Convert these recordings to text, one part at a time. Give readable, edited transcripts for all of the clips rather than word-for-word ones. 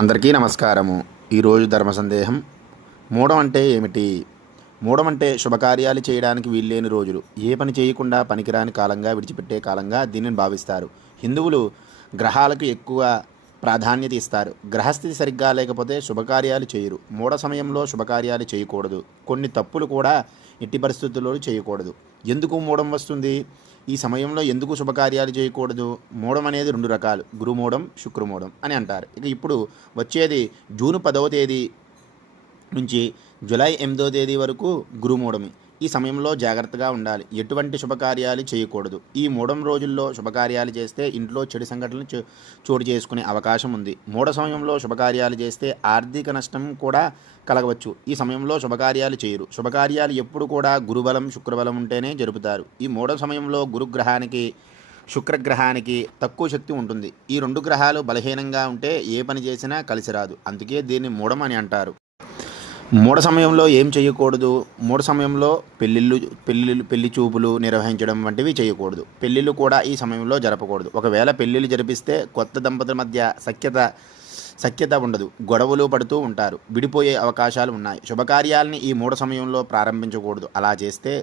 అందరికీ నమస్కారము. ఈరోజు ధర్మ సందేహం. మూఢం అంటే ఏమిటి? మూఢం అంటే శుభకార్యాలు చేయడానికి వీల్లేని రోజులు, ఏ పని చేయకుండా పనికిరాని కాలంగా విడిచిపెట్టే కాలంగా దీనిని భావిస్తారు. హిందువులు గ్రహాలకు ఎక్కువ ప్రాధాన్యత ఇస్తారు. గ్రహస్థితి సరిగ్గా లేకపోతే శుభకార్యాలు చేయరు. మూఢ సమయంలో శుభకార్యాలు చేయకూడదు. కొన్ని తప్పులు కూడా ఎట్టి పరిస్థితుల్లో చేయకూడదు. ఎందుకు మూఢం వస్తుంది? ఈ సమయంలో ఎందుకు శుభకార్యాలు చేయకూడదు? మూఢం అనేది రెండు రకాలు: గురుమూఢం, శుక్రమూఢం అని అంటారు. ఇక ఇప్పుడు వచ్చేది జూన్ 10వ తేదీ నుంచి జూలై 8వ తేదీ వరకు గురుమూఢమి. ఈ సమయంలో జాగ్రత్తగా ఉండాలి. ఎటువంటి శుభకార్యాలు చేయకూడదు. ఈ మూఢం రోజుల్లో శుభకార్యాలు చేస్తే ఇంట్లో చెడు సంఘటనలు చోటు చేసుకునే అవకాశం ఉంది. మూఢ సమయంలో శుభకార్యాలు చేస్తే ఆర్థిక నష్టం కూడా కలగవచ్చు. ఈ సమయంలో శుభకార్యాలు చేయరు. శుభకార్యాలు ఎప్పుడు కూడా గురుబలం, శుక్రబలం ఉంటేనే జరుపుతారు. ఈ మూఢ సమయంలో గురుగ్రహానికి, శుక్రగ్రహానికి తక్కువ శక్తి ఉంటుంది. ఈ రెండు గ్రహాలు బలహీనంగా ఉంటే ఏ పని చేసినా కలిసి రాదు. అందుకే దీన్ని మూఢం అని అంటారు. మూఢ సమయంలో ఏం చేయకూడదు? మూఢ సమయంలో పెళ్లి చూపులు నిర్వహించడం వంటివి చేయకూడదు. పెళ్ళిళ్ళు కూడా ఈ సమయంలో జరపకూడదు. ఒకవేళ పెళ్ళిళ్ళు జరిపిస్తే కొత్త దంపతుల మధ్య సఖ్యత ఉండదు. గొడవలు పడుతూ ఉంటారు. విడిపోయే అవకాశాలు ఉన్నాయి. శుభకార్యాలని ఈ మూఢ సమయంలో ప్రారంభించకూడదు. అలా చేస్తే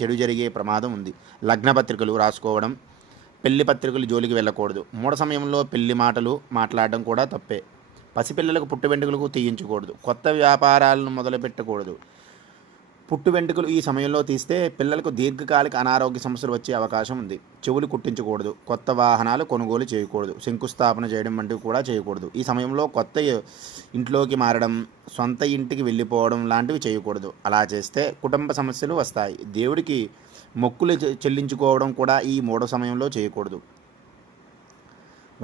చెడు జరిగే ప్రమాదం ఉంది. లగ్న పత్రికలు రాసుకోవడం, పెళ్లి పత్రికలు జోలికి వెళ్ళకూడదు. మూఢ సమయంలో పెళ్లి మాటలు మాట్లాడడం కూడా తప్పే. పసిపిల్లలకు పుట్టు వెంట్రుకలకు తీయించకూడదు. కొత్త వ్యాపారాలను మొదలుపెట్టకూడదు. పుట్టు వెంట్రుకలు ఈ సమయంలో తీస్తే పిల్లలకు దీర్ఘకాలిక అనారోగ్య సమస్యలు వచ్చే అవకాశం ఉంది. చెవులు కుట్టించకూడదు. కొత్త వాహనాలు కొనుగోలు చేయకూడదు. శంకుస్థాపన చేయడం వంటివి కూడా చేయకూడదు. ఈ సమయంలో కొత్త ఇంట్లోకి మారడం, సొంత ఇంటికి వెళ్ళిపోవడం లాంటివి చేయకూడదు. అలా చేస్తే కుటుంబ సమస్యలు వస్తాయి. దేవుడికి మొక్కులు చెల్లించుకోవడం కూడా ఈ మూఢ సమయంలో చేయకూడదు.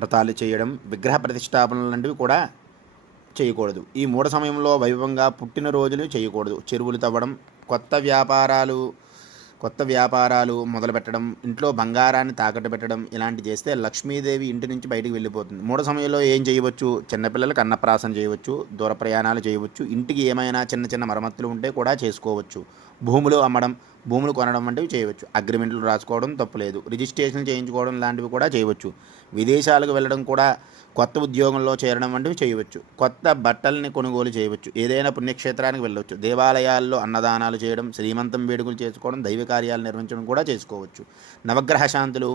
వ్రతాలు చేయడం, విగ్రహ ప్రతిష్టాపనలు లాంటివి కూడా చేయకూడదు. ఈ మూఢ సమయంలో వైభవంగా పుట్టినరోజులు చేయకూడదు. చెరువులు తవ్వడం, కొత్త వ్యాపారాలు మొదలుపెట్టడం, ఇంట్లో బంగారాన్ని తాకట్టు పెట్టడం ఇలాంటివి చేస్తే లక్ష్మీదేవి ఇంటి నుంచి బయటికి వెళ్ళిపోతుంది. మూఢ సమయంలో ఏం చేయవచ్చు? చిన్నపిల్లలకు అన్నప్రాసన చేయవచ్చు. దూర ప్రయాణాలు చేయవచ్చు. ఇంటికి ఏమైనా చిన్న మరమ్మతులు ఉంటే కూడా చేసుకోవచ్చు. భూములు అమ్మడం, భూములు కొనడం వంటివి చేయవచ్చు. అగ్రిమెంట్లు రాసుకోవడం తప్పులేదు. రిజిస్ట్రేషన్ చేయించుకోవడం లాంటివి కూడా చేయవచ్చు. విదేశాలకు వెళ్ళడం కూడా, కొత్త ఉద్యోగంలో చేరడం వంటివి చేయవచ్చు. కొత్త బట్టల్ని కొనుగోలు చేయవచ్చు. ఏదైనా పుణ్యక్షేత్రానికి వెళ్ళవచ్చు. దేవాలయాల్లో అన్నదానాలు చేయడం, శ్రీమంతం వేడుకలు చేసుకోవడం, దైవ కార్యాలు నిర్వహించడం కూడా చేసుకోవచ్చు. నవగ్రహ శాంతులు,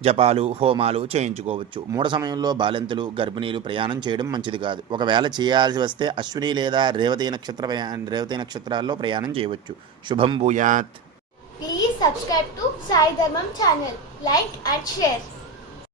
జపాలు, హోమాలు చేయించుకోవచ్చు. మూఢ సమయంలో బాలింతలు, గర్భిణీలు ప్రయాణం చేయడం మంచిది కాదు. ఒకవేళ చేయాల్సి వస్తే అశ్విని లేదా రేవతి నక్షత్రాల్లో ప్రయాణం చేయవచ్చు. శుభం భూయాత్. Please subscribe to Sai Dharmam channel, like and share.